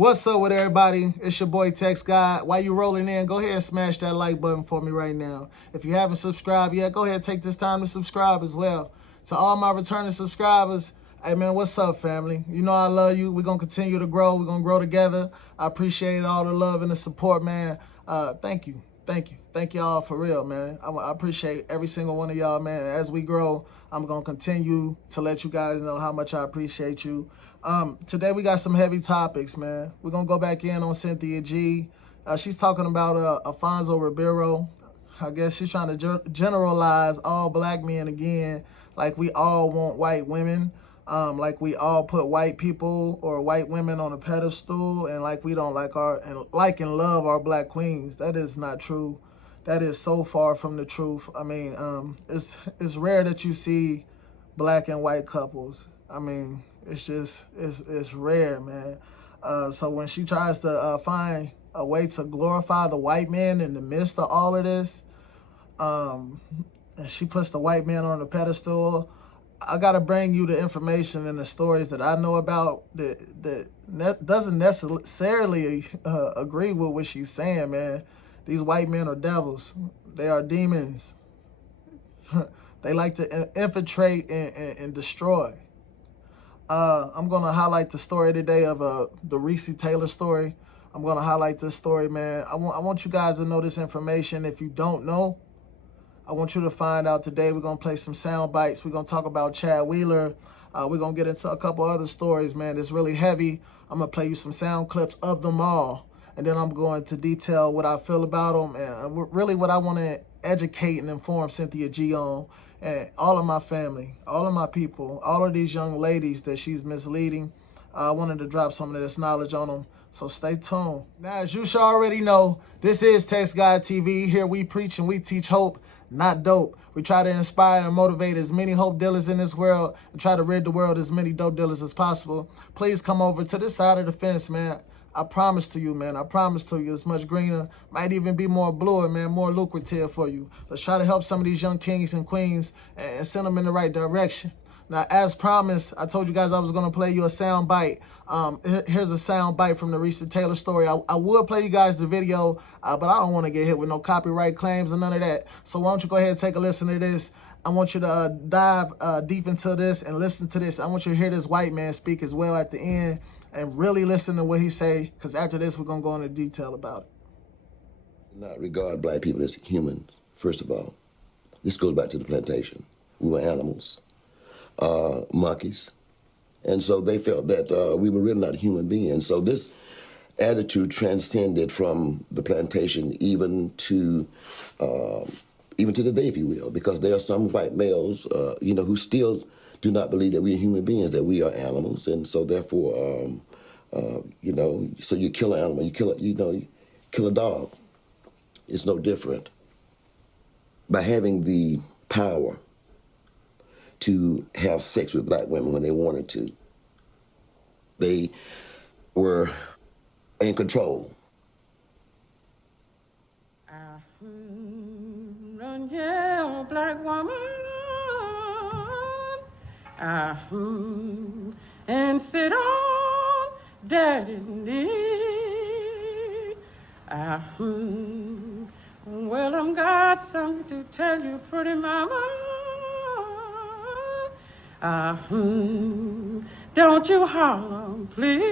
What's up with everybody? It's your boy TexxGod. While you rolling in, go ahead and smash that like button for me right now. If you haven't subscribed yet, go ahead and take this time to subscribe as well. To all my returning subscribers, hey man, what's up, family? You know I love you. We're going to continue to grow. We're going to grow together. I appreciate all the love and the support, man. Thank you. Thank y'all for real, man. I appreciate every single one of y'all, man. As we grow, I'm going to continue to let you guys know how much I appreciate you. Today we got some heavy topics, man. We're going to go back in on Cynthia G. She's talking about Alfonso Ribeiro. I guess she's trying to generalize all black men again, like we all want white women, like we all put white people or white women on a pedestal, and like we don't like and love our black queens. That is not true. That is so far from the truth. I mean, it's rare that you see black and white couples. I mean, it's rare, man. So when she tries to find a way to glorify the white man in the midst of all of this, and she puts the white man on a pedestal, I gotta bring you the information and the stories that I know about that doesn't necessarily agree with what she's saying, man. These white men are devils. They are demons. They like to infiltrate and destroy. I'm going to highlight the story today of the Recy Taylor story. I'm going to highlight this story, man. I want you guys to know this information. If you don't know, I want you to find out today. We're going to play some sound bites. We're going to talk about Chad Wheeler. We're going to get into a couple other stories, man. It's really heavy. I'm going to play you some sound clips of them all. And then I'm going to detail what I feel about them and really what I want to educate and inform Cynthia G on. And all of my family, all of my people, all of these young ladies that she's misleading, I wanted to drop some of this knowledge on them. So stay tuned. Now, as you should already know, this is TexxGod TV. Here we preach and we teach hope, not dope. We try to inspire and motivate as many hope dealers in this world and try to rid the world as many dope dealers as possible. Please come over to this side of the fence, man. I promise to you, man. I promise to you, it's much greener. Might even be more bluer, man. More lucrative for you. Let's try to help some of these young kings and queens and send them in the right direction. Now, as promised, I told you guys I was going to play you a sound bite. Here's a sound bite from the Recy Taylor story. I would play you guys the video, but I don't want to get hit with no copyright claims or none of that. So why don't you go ahead and take a listen to this. I want you to dive deep into this and listen to this. I want you to hear this white man speak as well at the end and really listen to what he say, because after this, we're going to go into detail about it. Not regard black people as humans, first of all. This goes back to the plantation. We were animals, monkeys. And so they felt that we were really not human beings. So this attitude transcended from the plantation even to the day, if you will, because there are some white males, who still do not believe that we are human beings, that we are animals. And so therefore, so you kill an animal, you kill a dog. It's no different. By having the power to have sex with black women when they wanted to, they were in control. Yeah, black woman, and sit on daddy's knee. Well, I'm got something to tell you, pretty mama. Don't you holler, please.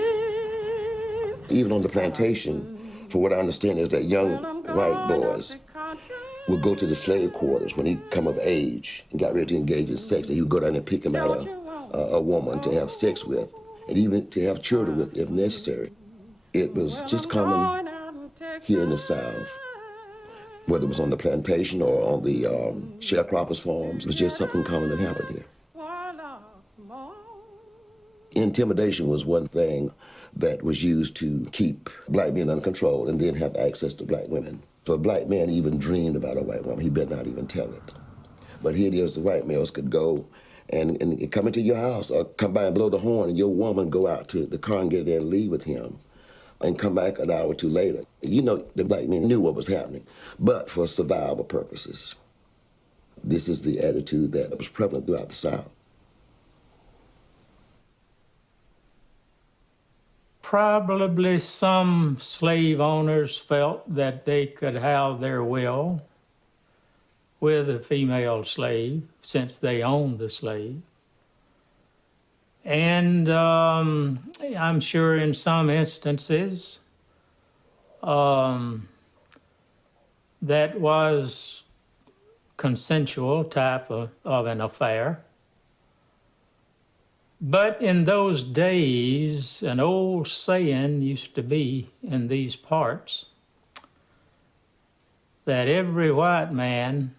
Even on the plantation, for what I understand is that young white boys would go to the slave quarters when he come of age and got ready to engage in sex, and he would go down and pick him out a woman to have sex with, and even to have children with if necessary. It was just common here in the South, whether it was on the plantation or on the sharecroppers' farms. It was just something common that happened here. Intimidation was one thing that was used to keep black men under control and then have access to black women. If a black man even dreamed about a white woman, he better not even tell it. But here it is, the white males could go and come into your house or come by and blow the horn, and your woman go out to the car and get there and leave with him and come back an hour or two later. You know, the black men knew what was happening, but for survival purposes. This is the attitude that was prevalent throughout the South. Probably some slave owners felt that they could have their will with a female slave since they owned the slave. And I'm sure in some instances that was consensual type of an affair. But in those days, an old saying used to be in these parts that every white man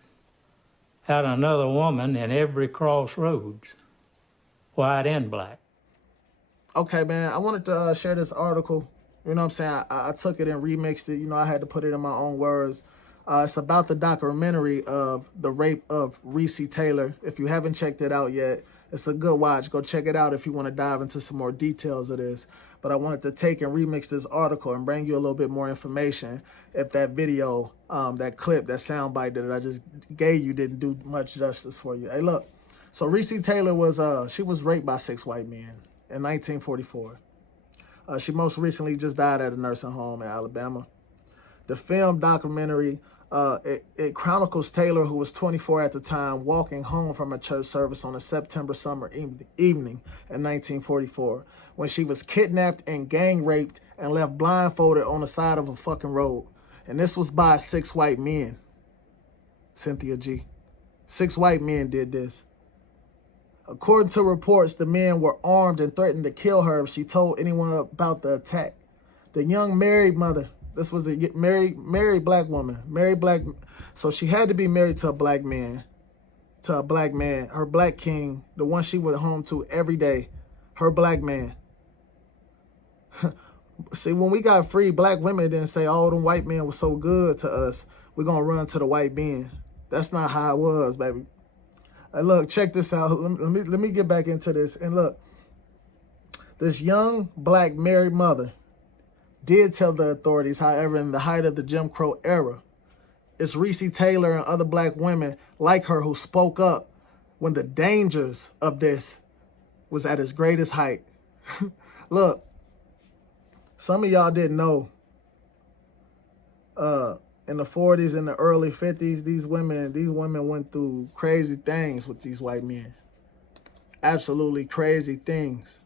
had another woman in every crossroads, white and black. Okay, man, I wanted to share this article. You know what I'm saying? I took it and remixed it. You know, I had to put it in my own words. It's about the documentary of the rape of Recy Taylor. If you haven't checked it out yet, it's a good watch. Go check it out if you want to dive into some more details of this. But I wanted to take and remix this article and bring you a little bit more information if that video, that clip, that soundbite that I just gave you didn't do much justice for you. Hey, look. So Recy Taylor she was raped by 6 white men in 1944. She most recently just died at a nursing home in Alabama. The film documentary, it chronicles Taylor, who was 24 at the time, walking home from a church service on a September summer evening in 1944 when she was kidnapped and gang raped and left blindfolded on the side of a fucking road. And this was by 6 white men. Cynthia G. 6 white men did this. According to reports, the men were armed and threatened to kill her if she told anyone about the attack. The young married mother, this was a married black woman, so she had to be married to a black man, her black king, the one she went home to every day, her black man. See, when we got free, black women didn't say, oh, them white men were so good to us, we're going to run to the white men. That's not how it was, baby. Hey, look, check this out. Let me get back into this. And look, this young black married mother did tell the authorities, however, in the height of the Jim Crow era, it's Recy Taylor and other black women like her who spoke up when the dangers of this was at its greatest height. Look, some of y'all didn't know, in the 40s and the early 50s, these women went through crazy things with these white men. Absolutely crazy things.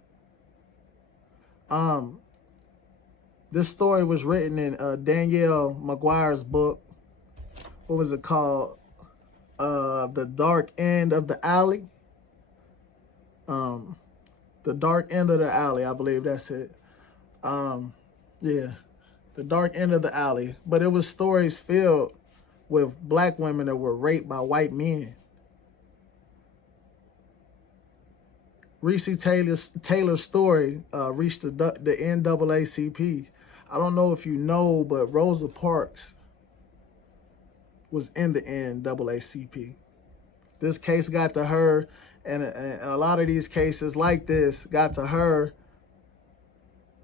This story was written in Danielle McGuire's book. What was it called? The Dark End of the Alley. The Dark End of the Alley, I believe that's it. Yeah. The Dark End of the Alley. But it was stories filled with black women that were raped by white men. Recy Taylor's story reached the NAACP. I don't know if you know, but Rosa Parks was in the NAACP. This case got to her, and a lot of these cases like this got to her,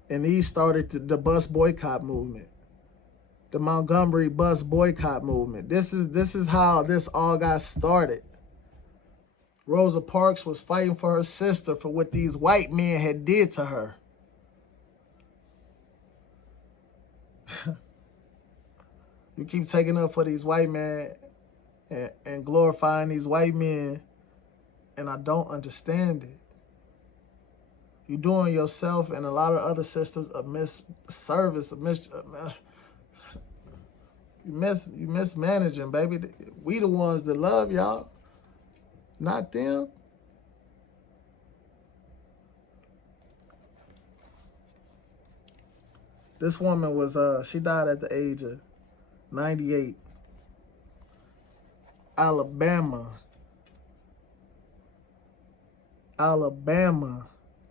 and these started the bus boycott movement, the Montgomery bus boycott movement. This is how this all got started. Rosa Parks was fighting for her sister for what these white men had did to her. You keep taking up for these white men and glorifying these white men, and I don't understand it. You're doing yourself and a lot of other sisters a misservice, you mismanaging, baby. We the ones that love y'all, not them. This woman was, she died at the age of 98. Alabama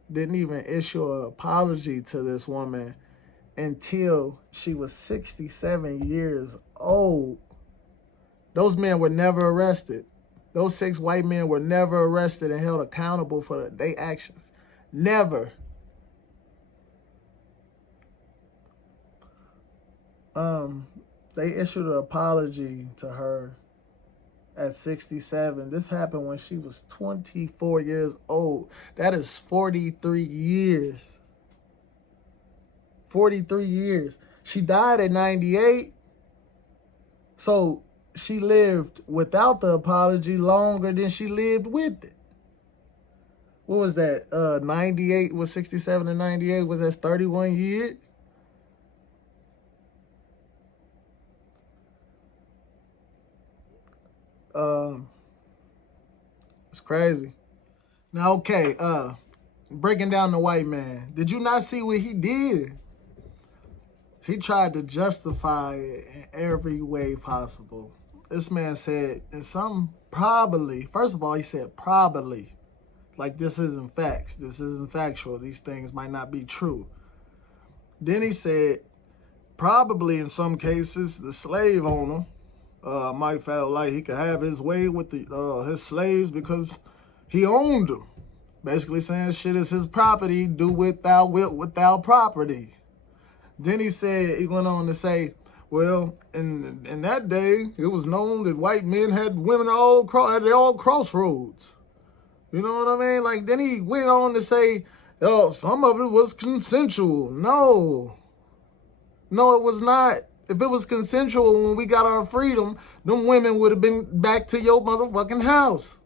didn't even issue an apology to this woman until she was 67 years old. Those men were never arrested. Those 6 white men were never arrested and held accountable for their actions. Never. They issued an apology to her at 67. This happened when she was 24 years old. That is 43 years. 43 years. She died at 98. So she lived without the apology longer than she lived with it. What was that? 98 was 67 and 98. Was that 31 years? It's crazy. Now, okay, breaking down the white man. Did you not see what he did? He tried to justify it in every way possible. This man said, and some probably, first of all, he said probably. Like, this isn't facts. This isn't factual. These things might not be true. Then he said, probably in some cases, the slave owner might feel like he could have his way with his slaves because he owned them. Basically saying shit is his property, do with thou wilt with thou property. Then he said, he went on to say, well, in that day, it was known that white men had women at all crossroads. You know what I mean? Like, then he went on to say, oh, some of it was consensual. No, it was not. If it was consensual when we got our freedom, them women would have been back to your motherfucking house.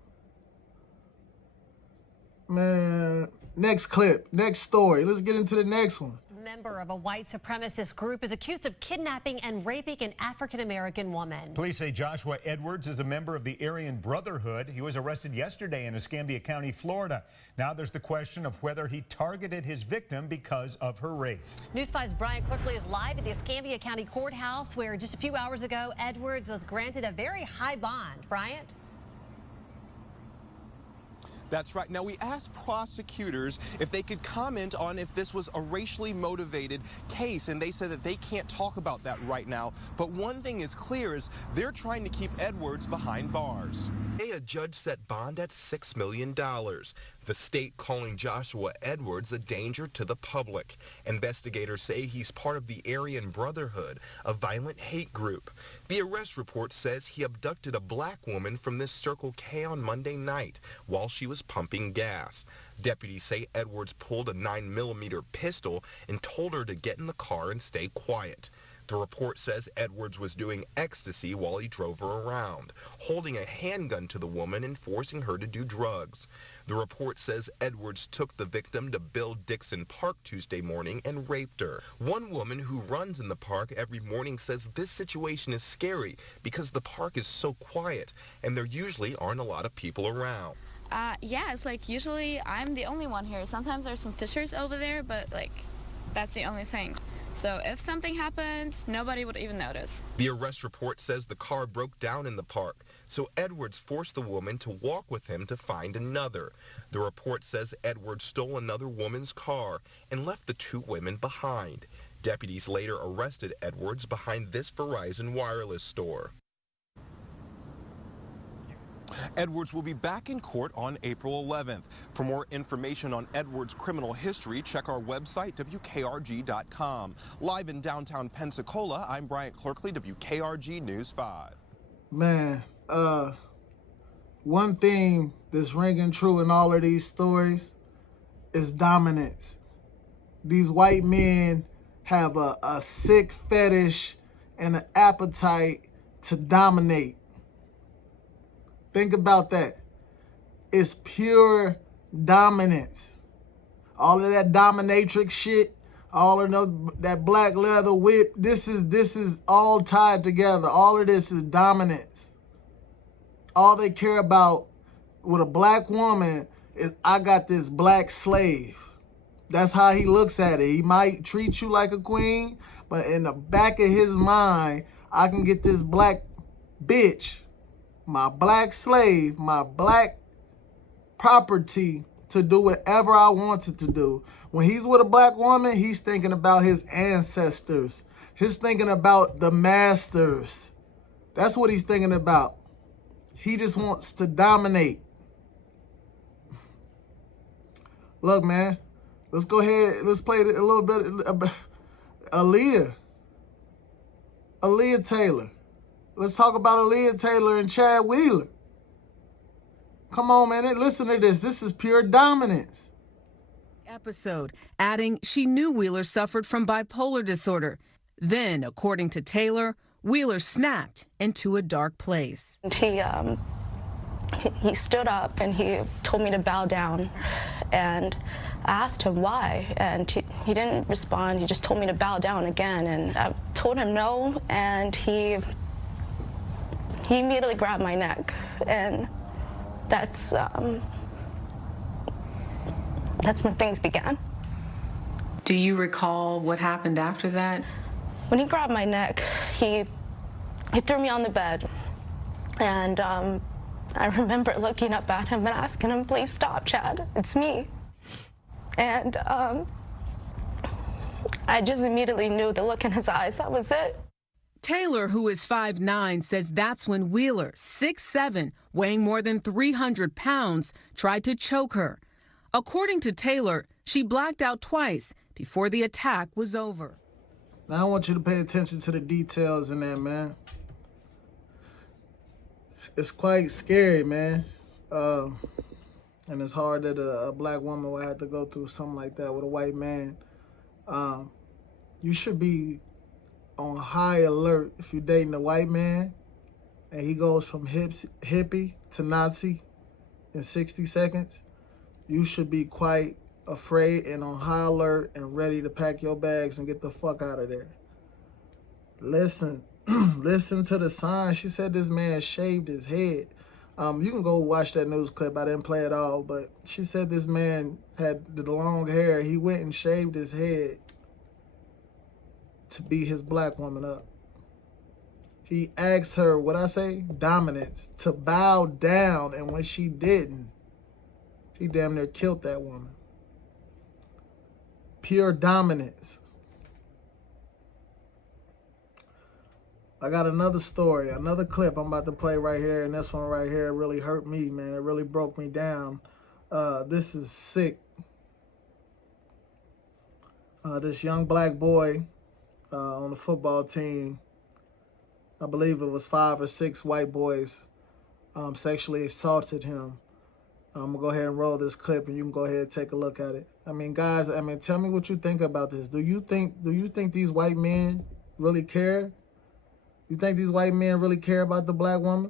Man, next clip, next story. Let's get into the next one. Member of a white supremacist group is accused of kidnapping and raping an African-American woman. Police say Joshua Edwards is a member of the Aryan Brotherhood. He was arrested yesterday in Escambia County, Florida. Now there's the question of whether he targeted his victim because of her race. News 5's Brian Clerkley is live at the Escambia County Courthouse, where just a few hours ago, Edwards was granted a very high bond. Bryant? That's right. Now, we asked prosecutors if they could comment on if this was a racially motivated case, and they said that they can't talk about that right now. But one thing is clear is they're trying to keep Edwards behind bars. A judge set bond at $6 million. The state calling Joshua Edwards a danger to the public. Investigators say he's part of the Aryan Brotherhood, a violent hate group. The arrest report says he abducted a black woman from this Circle K on Monday night while she was pumping gas. Deputies say Edwards pulled a 9mm pistol and told her to get in the car and stay quiet. The report says Edwards was doing ecstasy while he drove her around, holding a handgun to the woman and forcing her to do drugs. The report says Edwards took the victim to Bill Dixon Park Tuesday morning and raped her. One woman who runs in the park every morning says this situation is scary because the park is so quiet and there usually aren't a lot of people around. Yeah, it's like usually I'm the only one here. Sometimes there's some fishers over there, but like that's the only thing. So if something happened, nobody would even notice. The arrest report says the car broke down in the park, so Edwards forced the woman to walk with him to find another. The report says Edwards stole another woman's car and left the two women behind. Deputies later arrested Edwards behind this Verizon wireless store. Edwards will be back in court on April 11th. For more information on Edwards' criminal history, check our website, WKRG.com. Live in downtown Pensacola, I'm Brian Clerkley, WKRG News 5. Man, one thing that's ringing true in all of these stories is dominance. These white men have a sick fetish and an appetite to dominate. Think about that. It's pure dominance. All of that dominatrix shit, all of that black leather whip, this is all tied together. All of this is dominance. All they care about with a black woman is, I got this black slave. That's how he looks at it. He might treat you like a queen, but in the back of his mind, I can get this black bitch, my black slave, my black property to do whatever I want it to do. When he's with a black woman, he's thinking about his ancestors. He's thinking about the masters. That's what he's thinking about. He just wants to dominate. Look, man, let's go ahead. Let's play a little bit of Aaliyah Taylor. Let's talk about Aaliyah Taylor and Chad Wheeler. Come on, man. Listen to this. This is pure dominance. episode, adding she knew Wheeler suffered from bipolar disorder. Then, according to Taylor, Wheeler snapped into a dark place. He stood up and he told me to bow down, and I asked him why, and he didn't respond. He just told me to bow down again, and I told him no, and he immediately grabbed my neck, and that's when things began. Do you recall what happened after that? When he grabbed my neck, he threw me on the bed, and I remember looking up at him and asking him, "Please stop, Chad, it's me." And I just immediately knew the look in his eyes, that was it. Taylor, who is 5'9", says that's when Wheeler, 6'7", weighing more than 300 pounds, tried to choke her. According to Taylor, she blacked out twice before the attack was over. Now I want you to pay attention to the details in that, man. It's quite scary, man. And it's hard that a black woman would have to go through something like that with a white man. You should be on high alert if you're dating a white man and he goes from hippie to Nazi in 60 seconds. You should be quite afraid and on high alert and ready to pack your bags and get the fuck out of there. Listen. Listen to the sign. She said this man shaved his head. You can go watch that news clip. I didn't play it all, but she said this man had the long hair. He went and shaved his head to beat his black woman up. He asked her, what I say? Dominance, to bow down, and when she didn't, he damn near killed that woman. Pure dominance. I got another story, another clip I'm about to play right here, and this one right here really hurt me, man. It really broke me down. This is sick. This young black boy on the football team, I believe it was 5 or 6 white boys sexually assaulted him. I'm gonna go ahead and roll this clip, and you can go ahead and take a look at it. I mean, guys, tell me what you think about this. Do you think these white men really care? You think these white men really care about the black woman?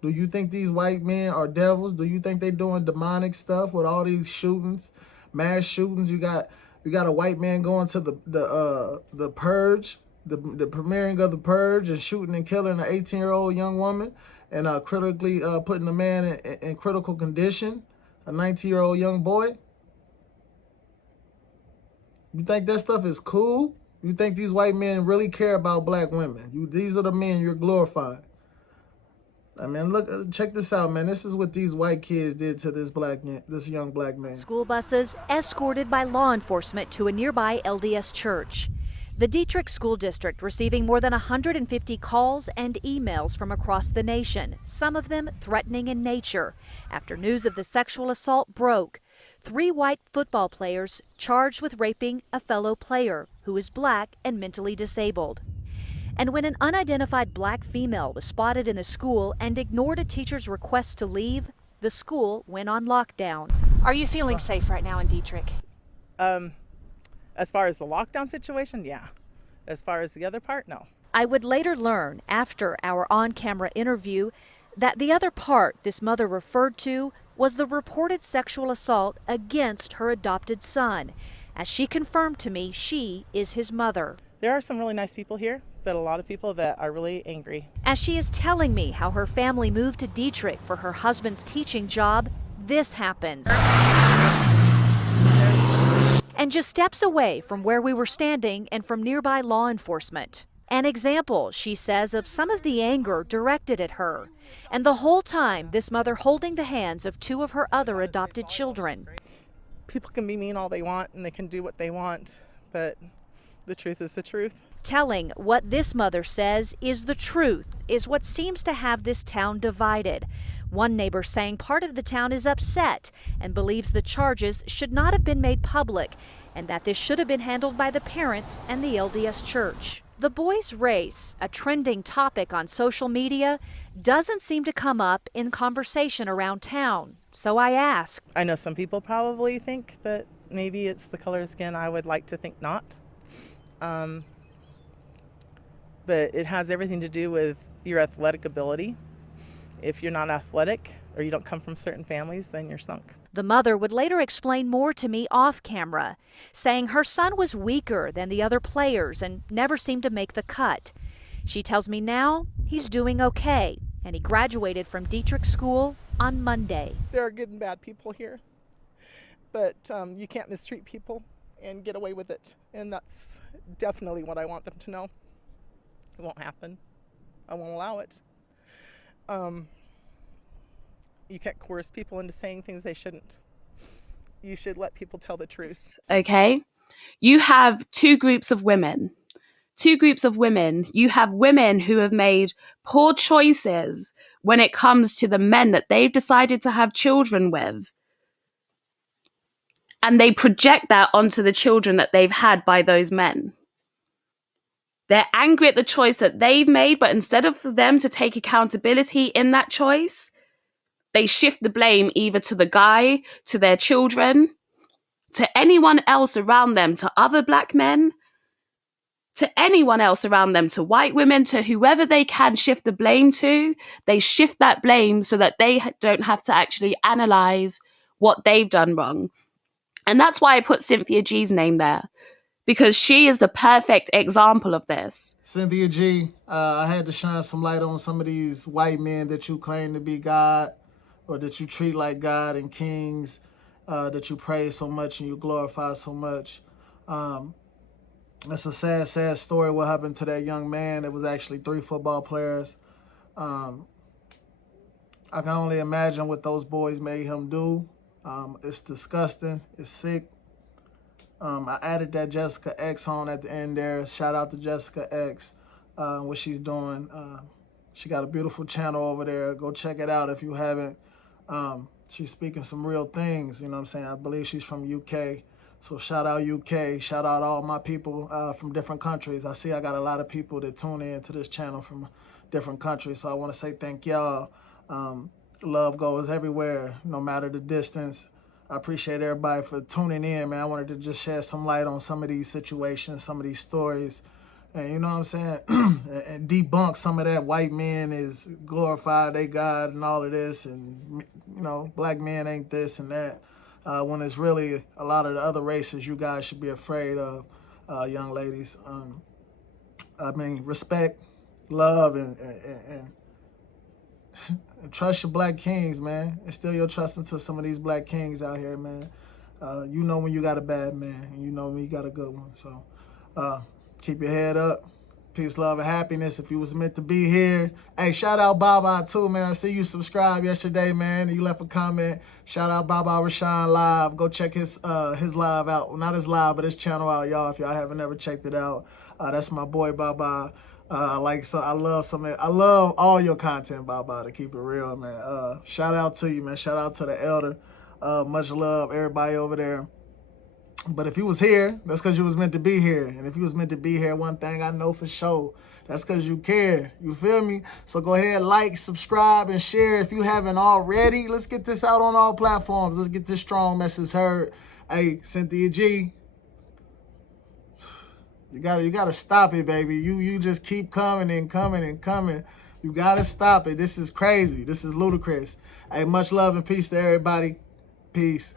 Do you think these white men are devils? Do you think they doing demonic stuff with all these shootings, mass shootings? You got a white man going to the Purge, the premiering of the Purge, and shooting and killing an 18-year-old young woman, and critically putting a man in critical condition, a 19-year-old young boy. You think that stuff is cool? You think these white men really care about black women? These are the men you're glorifying. I mean, look, check this out, man. This is what these white kids did to this young black man. School buses escorted by law enforcement to a nearby LDS church. The Dietrich School District receiving more than 150 calls and emails from across the nation, some of them threatening in nature, after news of the sexual assault broke. 3 white football players charged with raping a fellow player who is black and mentally disabled. And when an unidentified black female was spotted in the school and ignored a teacher's request to leave, the school went on lockdown. Are you feeling safe right now in Dietrich? As far as the lockdown situation, yeah. As far as the other part, no. I would later learn after our on-camera interview that the other part this mother referred to was the reported sexual assault against her adopted son. As she confirmed to me, she is his mother. There are some really nice people here, but a lot of people that are really angry. As she is telling me how her family moved to Dietrich for her husband's teaching job, this happens. And just steps away from where we were standing and from nearby law enforcement. An example, she says, of some of the anger directed at her. And the whole time, this mother holding the hands of 2 of her other adopted children. People can be mean all they want and they can do what they want, but the truth is the truth. Telling what this mother says is the truth is what seems to have this town divided. One neighbor saying part of the town is upset and believes the charges should not have been made public and that this should have been handled by the parents and the LDS Church. The boys' race, a trending topic on social media, doesn't seem to come up in conversation around town. So I asked. I know some people probably think that maybe it's the color of skin. I would like to think not. But it has everything to do with your athletic ability. If you're not athletic or you don't come from certain families, then you're sunk. The mother would later explain more to me off camera, saying her son was weaker than the other players and never seemed to make the cut. She tells me now he's doing okay, and he graduated from Dietrich School on Monday. There are good and bad people here, but you can't mistreat people and get away with it, and that's definitely what I want them to know. It won't happen. I won't allow it. You can't coerce people into saying things they shouldn't. You should let people tell the truth. Okay? You have two groups of women. You have women who have made poor choices when it comes to the men that they've decided to have children with. And they project that onto the children that they've had by those men. They're angry at the choice that they've made, but instead of for them to take accountability in that choice, they shift the blame either to the guy, to their children, to anyone else around them, to other black men, to anyone else around them, to white women, to whoever they can shift the blame to. They shift that blame so that they don't have to actually analyze what they've done wrong. And that's why I put Cynthia G's name there, because she is the perfect example of this. Cynthia G, I had to shine some light on some of these white men that you claim to be God, or that you treat like God and kings, that you praise so much and you glorify so much. It's a sad, sad story what happened to that young man. It was actually 3 football players. I can only imagine what those boys made him do. It's disgusting. It's sick. I added that Jessica X on at the end there. Shout out to Jessica X, what she's doing. She got a beautiful channel over there. Go check it out if you haven't. She's speaking some real things, you know what I'm saying? I believe she's from UK. So shout out UK, shout out all my people from different countries. I see I got a lot of people that tune in to this channel from different countries. So I want to say thank y'all. Love goes everywhere, no matter the distance. I appreciate everybody for tuning in, man. I wanted to just shed some light on some of these situations, some of these stories. And you know what I'm saying? And debunk some of that white men is glorified, they God and all of this. And, you know, black men ain't this and that. When it's really a lot of the other races you guys should be afraid of, young ladies. I mean, respect, love, and trust your black kings, man. Instill your trust into some of these black kings out here, man. You know when you got a bad man, and you know when you got a good one. So keep your head up. Peace, love, and happiness. If you was meant to be here. Hey, shout out Baba too, man. I see you subscribed yesterday, man, and you left a comment. Shout out Babarahsonlive. Go check his live out. Well, not his live, but his channel out, y'all. If y'all haven't ever checked it out, that's my boy Baba. I love all your content, Baba. To keep it real, man. Shout out to you, man. Shout out to the elder. Much love, everybody over there. But if you was here, that's because you was meant to be here. And if you was meant to be here, one thing I know for sure, that's because you care. You feel me? So go ahead, like, subscribe, and share if you haven't already. Let's get this out on all platforms. Let's get this strong message heard. Hey, Cynthia G, you gotta stop it, baby. You just keep coming and coming and coming. You gotta stop it. This is crazy. This is ludicrous. Hey, much love and peace to everybody. Peace.